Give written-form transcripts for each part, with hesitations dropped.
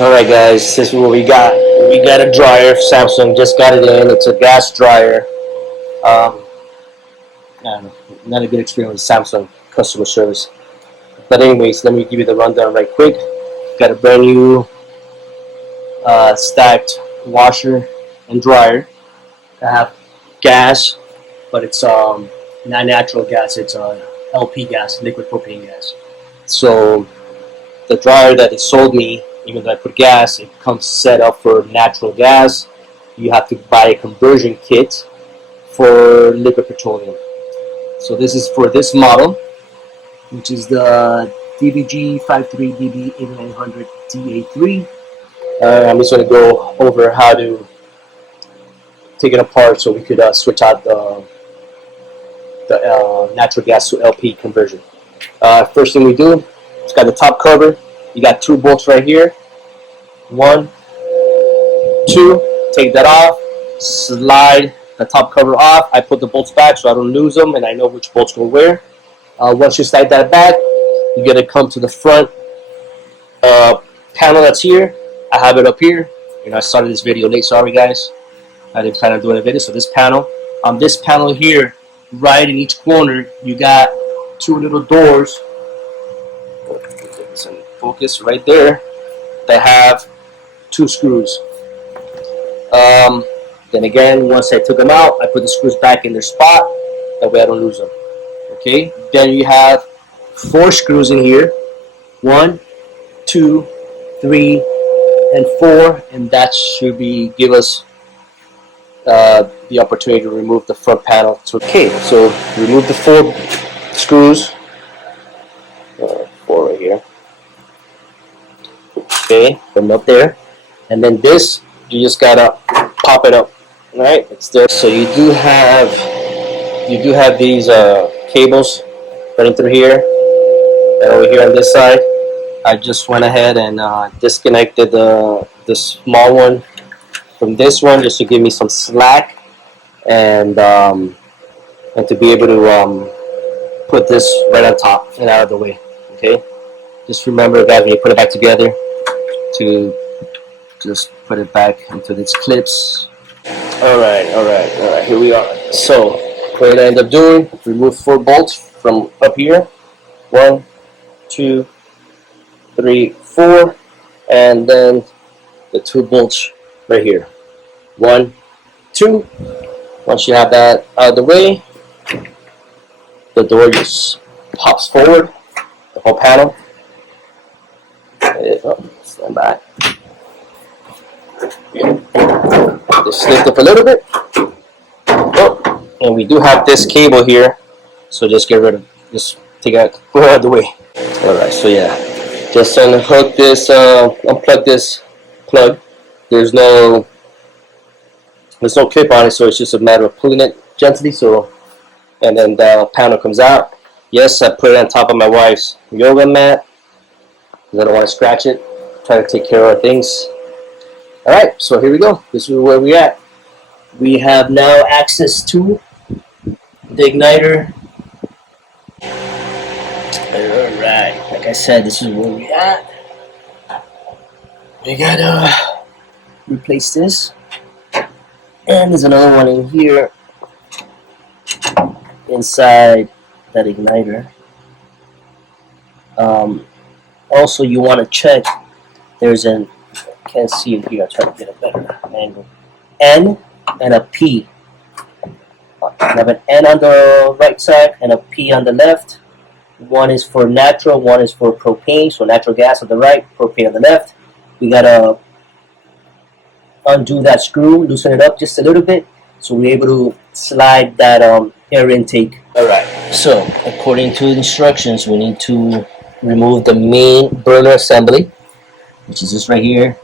Alright guys, this is what we got. We got a dryer. Samsung just got it in. It's a gas dryer. Not a good experience with Samsung customer service. But anyways, let me give you the rundown right quick. Got a brand new stacked washer and dryer. I have gas, but it's not natural gas. It's LP gas, liquid propane gas. So the dryer that he sold me, even though I put gas, it comes set up for natural gas. You have to buy a conversion kit for liquid petroleum. So this is for this model, which is the DVG53BB8900A3. I'm just going to go over how to take it apart so we could switch out the natural gas to LP conversion. First thing we do, it's got the top cover. You got 2 bolts right here. 1, 2. Take that off. Slide the top cover off. I put the bolts back so I don't lose them, and I know which bolts go where. Once you slide that back, you're gonna come to the front panel that's here. I have it up here. I started this video late. Sorry guys. I didn't plan on doing a video. So this panel here, right in each corner, you got 2 little doors. Get this in focus right there. That have 2 screws. Then again, once I took them out, I put the screws back in their spot. That way I don't lose them. Okay. Then you have 4 screws in here. 1, 2, 3, and 4, and that should give us the opportunity to remove the front panel. Okay, so remove the 4 screws. 4 right here. Okay, from up there, and then this you just gotta pop it up. All right, it's there. So you do have these cables running through here and over here on this side. I just went ahead and disconnected the small one from this one just to give me some slack and to be able to put this right on top and out of the way. Okay, just remember guys, when you put it back together, to just put it back into these clips. Alright, here we are. So what I end up doing, remove 4 bolts from up here. 1, 2, 3, 4, and then the 2 bolts right here. 1, 2. Once you have that out of the way, the door just pops forward, the whole panel. Stand by. Just lift up a little bit. Oh, and we do have this cable here, so just take it out of the way. Alright, so yeah, just unhook this, unplug this plug. There's no clip on it, so it's just a matter of pulling it gently. So, and then the panel comes out. Yes, I put it on top of my wife's yoga mat because I don't want to scratch it. Try to take care of our things. Alright, so here we go. This is where we're at. We have now access to the igniter. Alright, like I said, this is where we're at. We gotta replace this. And there's another one in here inside that igniter. Also, you want to check. There's an, can't see it here. I'll try to get a better angle. N and a P. I have an N on the right side and a P on the left. One is for natural, one is for propane. So natural gas on the right, propane on the left. We gotta undo that screw, loosen it up just a little bit, so we're able to slide that air intake. Alright, so according to the instructions, we need to remove the main burner assembly, which is this right here,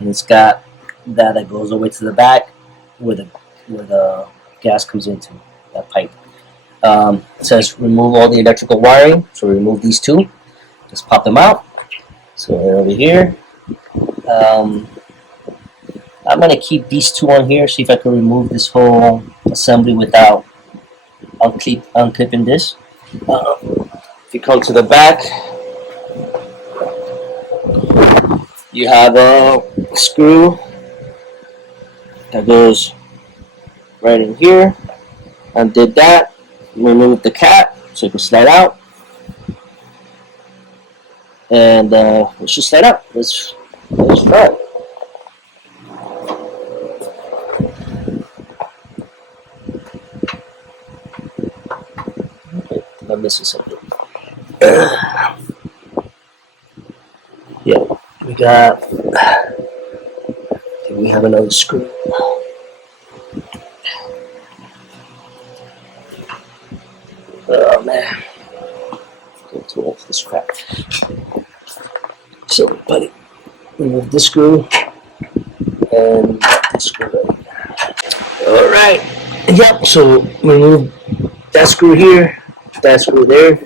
and it's got that goes all the way to the back where the gas comes into that pipe. It says remove all the electrical wiring, so remove these 2. Just pop them out. So they're over here. I'm going to keep these 2 on here, see if I can remove this whole assembly without unclipping this. If you come to the back, You have a screw that goes right in here. Undid that. Remove the cap so it can slide out. And it should slide out. Let's try it. Okay, I'm missing something. Yeah, we have another screw. Oh man, go to all this crap. So, buddy, remove this screw and this screw right here. All right. Yep. So remove that screw here, that screw there.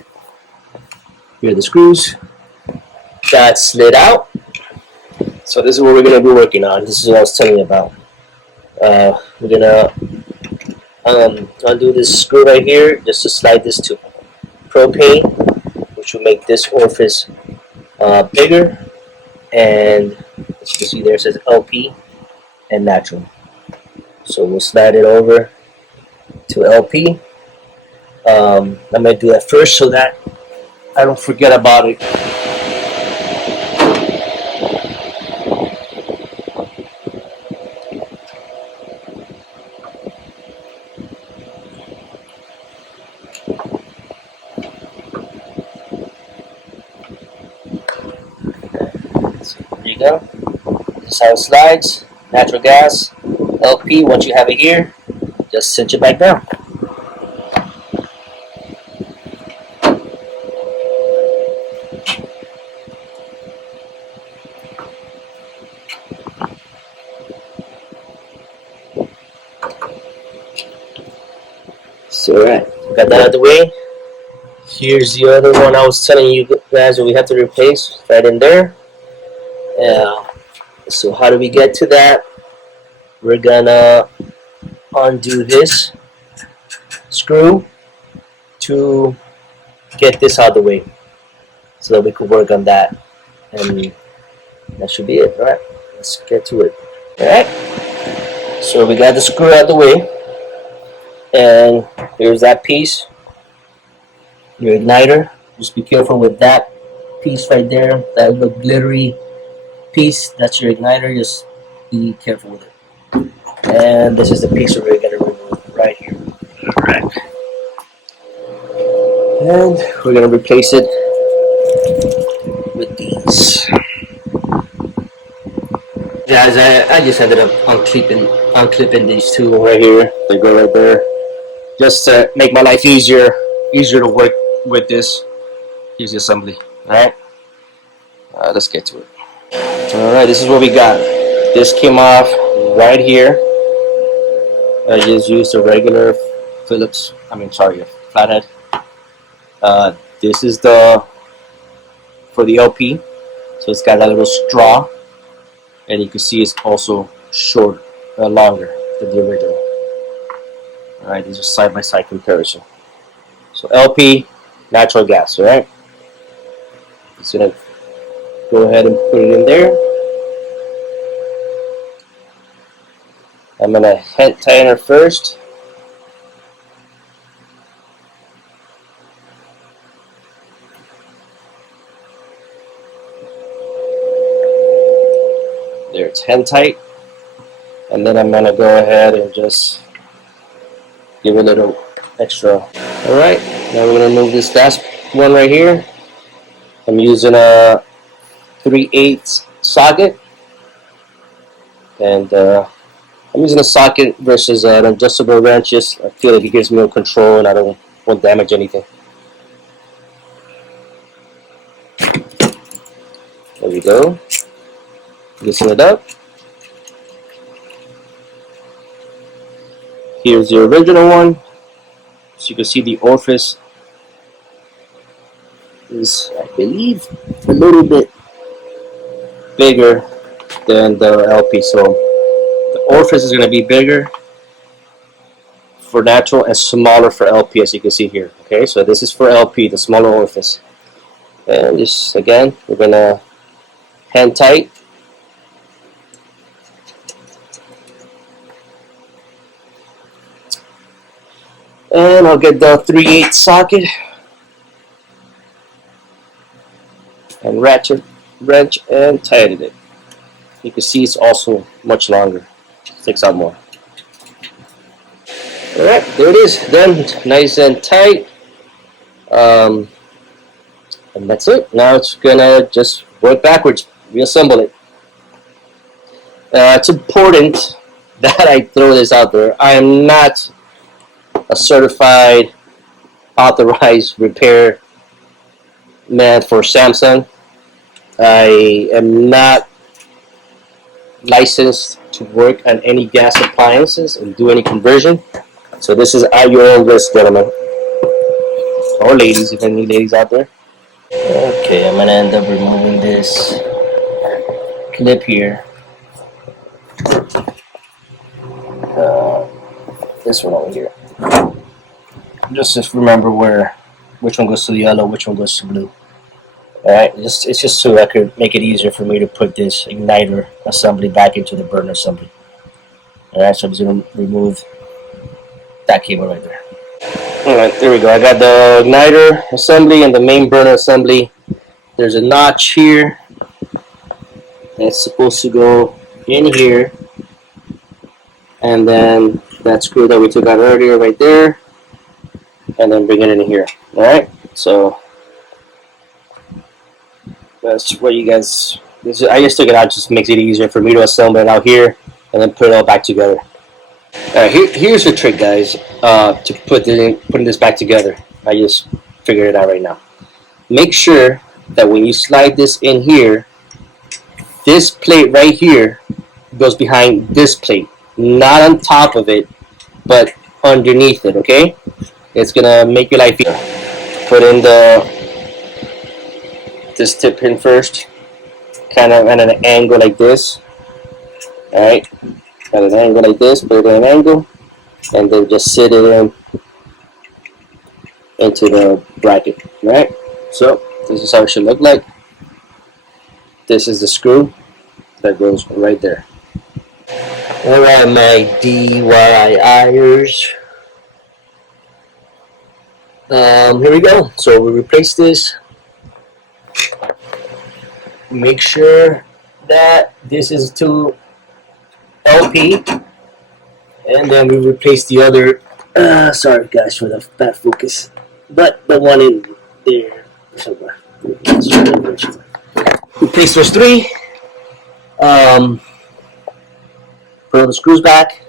Here are the screws. That slid out. So this is what we're gonna be working on. This is what I was telling you about. We're gonna undo this screw right here just to slide this to propane, which will make this orifice bigger. And as you can see there, it says LP and natural. So we'll slide it over to LP. I'm gonna do that first so that I don't forget about it. There you go. This is how it slides. Natural gas, LP. Once you have it here, just cinch it back down. So, alright, got that out of the way. Here's the other one I was telling you guys that we have to replace right in there. So how do we get to that? We're gonna undo this screw to get this out of the way so that we could work on that, and that should be it. All right, let's get to it. All right, so we got the screw out of the way, and here's that piece, your igniter. Just be careful with that piece right there, that little glittery piece. That's your igniter. Just be careful with it. And this is the piece that we're going to remove right here. Alright. And we're going to replace it with these. Guys, I just ended up unclipping these two right here. They go right there. Just to make my life easier to work with this. Here's the assembly. Alright. Let's get to it. Alright, this is what we got. This came off right here. I just used a regular flathead. This is for the LP, so it's got that little straw, and you can see it's also longer than the original. Alright, these are side-by-side comparison. So LP, natural gas, alright? Just gonna go ahead and put it in there. I'm going to head tighten her first. There, it's hand tight. And then I'm going to go ahead and just give it a little extra. Alright, now we're going to remove this last one right here. I'm using a 3/8 socket. And I'm using a socket versus an adjustable wrench. Just I feel like it gives me more control and I don't want to damage anything. There we go. Loosen it up. Here's the original one. So you can see the orifice is, I believe, a little bit bigger than the LP. So the orifice is going to be bigger for natural and smaller for LP, as you can see here. Okay, so this is for LP, the smaller orifice. And just again, we're going to hand tight And I'll get the 3/8 socket and wrench and tighten it. You can see it's also much longer. Sticks out more. Alright, there it is. Done. Nice and tight. And that's it. Now it's gonna just work backwards. Reassemble it. It's important that I throw this out there. I am not a certified, authorized repair man for Samsung. I am not licensed to work on any gas appliances and do any conversion. So this is at your own risk, gentlemen. Or ladies, if any ladies out there. Okay, I'm gonna end up removing this clip here. This one over here. Just remember which one goes to the yellow, which one goes to blue. Alright, it's just so I could make it easier for me to put this igniter assembly back into the burner assembly. Alright, so I'm just going to remove that cable right there. Alright, there we go. I got the igniter assembly and the main burner assembly. There's a notch here that's supposed to go in here. And then that screw that we took out earlier right there. And then bring it in here. Alright, so that's what you guys. I just took it out, just makes it easier for me to assemble it out here and then put it all back together. Alright, here's the trick, guys, to putting this back together. I just figured it out right now. Make sure that when you slide this in here, this plate right here goes behind this plate, not on top of it, but underneath it. Okay, it's gonna make your life easier. Put in this tip pin first, kind of at an angle like this. Alright, at an angle like this, put it at an angle, and then just sit it into the bracket. Alright, so this is how it should look like. This is the screw that goes right there. Alright, my DIYers. Here we go. So we replace this. Make sure that this is to LP, and then we replace the other. Sorry guys for the bad focus, but the one in there somewhere. Replace those three. Put all the screws back.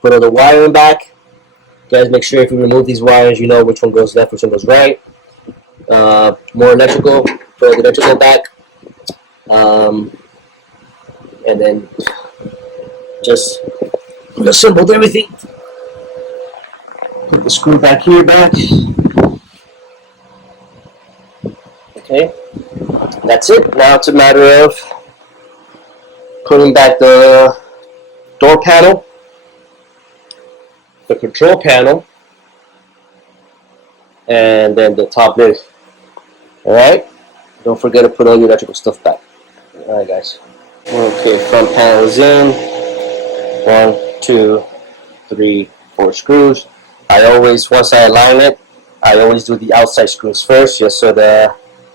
Put all the wiring back. Guys, make sure if you remove these wires, you know which one goes left, which one goes right. More electrical. Put all the electrical back. And then just assembled everything. Put the screw back here back. Okay, that's it. Now it's a matter of putting back the door panel, the control panel, and then the top lid. Alright, don't forget to put all your electrical stuff back. Alright guys. Okay, front panel is in. 1, 2, 3, 4 screws. Once I align it, I always do the outside screws first, just so the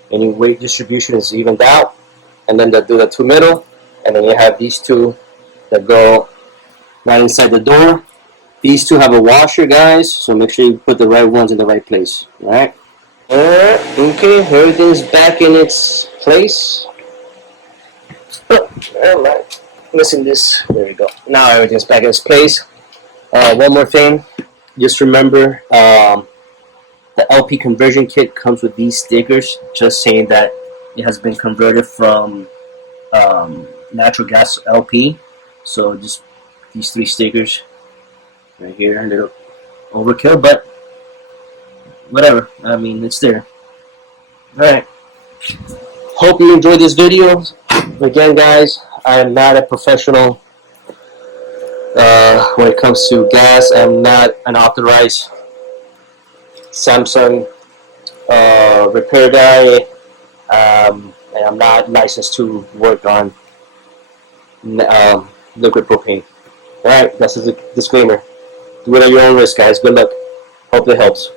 any weight distribution is evened out. And then do the two middle, and then you have these two that go right inside the door. These two have a washer, guys, so make sure you put the right ones in the right place. Alright? Alright, okay, everything's back in its place. Oh, alright, missing this. There we go. Now everything's back in its place. One more thing, just remember the LP conversion kit comes with these stickers, just saying that it has been converted from natural gas LP. So just these 3 stickers right here, a little overkill, but whatever. I mean, it's there. Alright. Hope you enjoyed this video. Again, guys, I am not a professional when it comes to gas. I'm not an authorized Samsung repair guy, and I'm not licensed to work on liquid propane. Alright, that's a disclaimer. Do it at your own risk, guys. Good luck. Hope it helps.